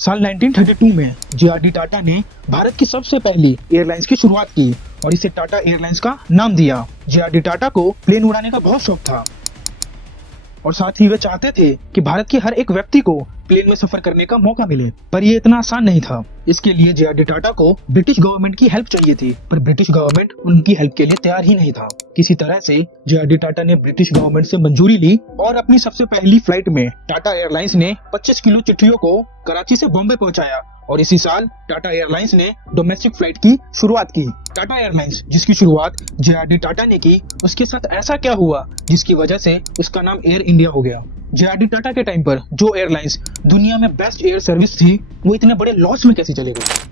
साल 1932 में जे.आर.डी. टाटा ने भारत की सबसे पहली एयरलाइंस की शुरुआत की और इसे टाटा एयरलाइंस का नाम दिया। जे.आर.डी. टाटा को प्लेन उड़ाने का बहुत शौक था और साथ ही वे चाहते थे कि भारत के हर एक व्यक्ति को प्लेन में सफर करने का मौका मिले, पर ये इतना आसान नहीं था। इसके लिए जे.आर.डी. टाटा को ब्रिटिश गवर्नमेंट की हेल्प चाहिए थी, पर ब्रिटिश गवर्नमेंट उनकी हेल्प के लिए तैयार ही नहीं था। किसी तरह से जे.आर.डी. टाटा ने ब्रिटिश गवर्नमेंट से मंजूरी ली और अपनी सबसे पहली फ्लाइट में टाटा एयरलाइंस ने 25 किलो चिट्ठियों को कराची से बॉम्बे पहुंचाया और इसी साल टाटा एयरलाइंस ने डोमेस्टिक फ्लाइट की शुरुआत की। टाटा एयरलाइंस जिसकी शुरुआत जे.आर.डी. टाटा ने की, उसके साथ ऐसा क्या हुआ जिसकी वजह से उसका नाम एयर इंडिया हो गया। जे.आर.डी. टाटा के टाइम पर जो एयरलाइंस दुनिया में बेस्ट एयर सर्विस थी, वो इतने बड़े लॉस में कैसे चले गए।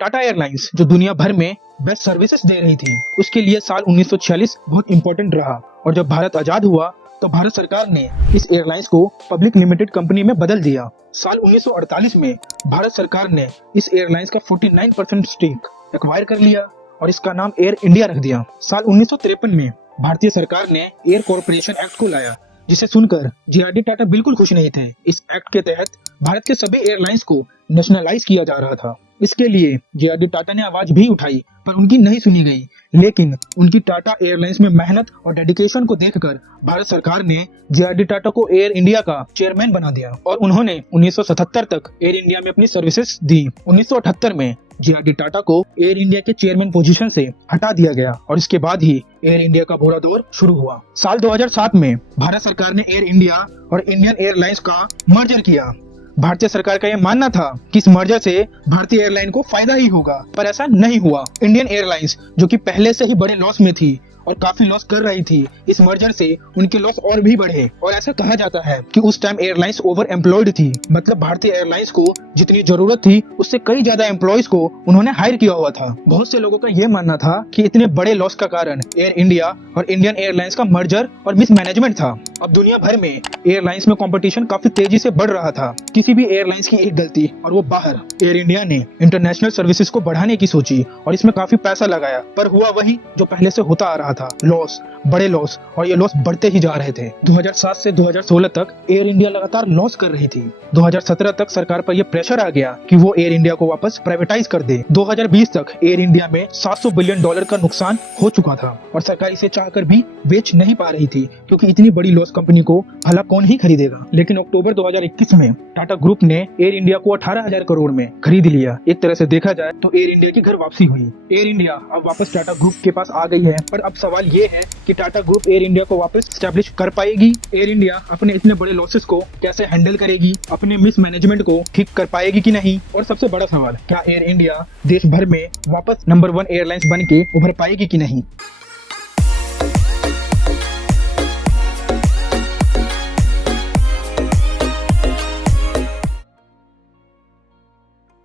टाटा एयरलाइंस जो दुनिया भर में बेस्ट सर्विसेज दे रही थी, उसके लिए साल 1946 बहुत इंपॉर्टेंट रहा और जब भारत आजाद हुआ तो भारत सरकार ने इस एयरलाइंस को पब्लिक लिमिटेड कंपनी में बदल दिया। साल 1948 में भारत सरकार ने इस एयरलाइंस का 49% स्टेक एक्वायर कर लिया और इसका नाम एयर इंडिया रख दिया। साल 1953 में भारतीय सरकार ने एयर कॉर्पोरेशन एक्ट को लाया, जिसे सुनकर जे.आर.डी. टाटा बिल्कुल खुश नहीं थे। इस एक्ट के तहत भारत के सभी एयरलाइंस को नेशनलाइज किया जा रहा था। इसके लिए जे.आर.डी. टाटा ने आवाज भी उठाई, पर उनकी नहीं सुनी गई। लेकिन उनकी टाटा एयरलाइंस में मेहनत और डेडिकेशन को देखकर भारत सरकार ने जे.आर.डी. टाटा को एयर इंडिया का चेयरमैन बना दिया और उन्होंने 1977 तक एयर इंडिया में अपनी सर्विसेज दी। 1978 में जे.आर.डी. टाटा को एयर इंडिया के चेयरमैन पोजीशन से हटा दिया गया और इसके बाद ही एयर इंडिया का बुरा दौर शुरू हुआ। साल 2007 में भारत सरकार ने एयर इंडिया और इंडियन एयरलाइंस का मर्जर किया। भारतीय सरकार का यह मानना था कि इस मर्जर से भारतीय एयरलाइन को फायदा ही होगा, पर ऐसा नहीं हुआ। इंडियन एयरलाइंस जो कि पहले से ही बड़े लॉस में थी और काफी लॉस कर रही थी, इस मर्जर से उनके लॉस और भी बढ़े और ऐसा कहा जाता है कि उस टाइम एयरलाइंस ओवर एम्प्लॉयड थी। मतलब भारतीय एयरलाइंस को जितनी जरूरत थी उससे कई ज्यादा एम्प्लॉयज को उन्होंने हायर किया हुआ था। बहुत से लोगों का यह मानना था कि इतने बड़े लॉस का कारण एयर इंडिया और इंडियन एयरलाइंस का मर्जर और मिसमैनेजमेंट था। अब दुनिया भर में एयरलाइंस में कंपटीशन काफी तेजी से बढ़ रहा था। किसी भी एयरलाइंस की एक गलती और वो बाहर। एयर इंडिया ने इंटरनेशनल सर्विसेज को बढ़ाने की सोची और इसमें काफी पैसा लगाया, पर हुआ वही जो पहले से होता आ रहा था, लॉस, बड़े लॉस, और ये लॉस बढ़ते ही जा रहे थे। 2007 से 2016 तक एयर इंडिया लगातार लॉस कर रही थी। 2017 तक सरकार पर यह प्रेशर आ गया कि वो एयर इंडिया को वापस प्राइवेटाइज कर दे। 2020 तक एयर इंडिया में $700 बिलियन का नुकसान हो चुका था और सरकार इसे चाहकर भी बेच नहीं पा रही थी, क्योंकि इतनी बड़ी लॉस कंपनी को भला कौन ही खरीदेगा। लेकिन अक्टूबर 2021 में टाटा ग्रुप ने एयर इंडिया को 18,000 करोड़ में खरीद लिया। एक तरह से देखा जाए तो एयर इंडिया की घर वापसी हुई। एयर इंडिया अब वापस टाटा ग्रुप के पास आ गई है, पर अब सवाल ये है कि टाटा ग्रुप एयर इंडिया को वापस स्टैब्लिश कर पाएगी। एयर इंडिया अपने इतने बड़े लॉसेस को कैसे हैंडल करेगी, अपने मिसमैनेजमेंट को ठीक कर पाएगी कि नहीं, और सबसे बड़ा सवाल, क्या एयर इंडिया देश भर में वापस नंबर 1 एयरलाइंस बन के उभर पाएगी कि नहीं।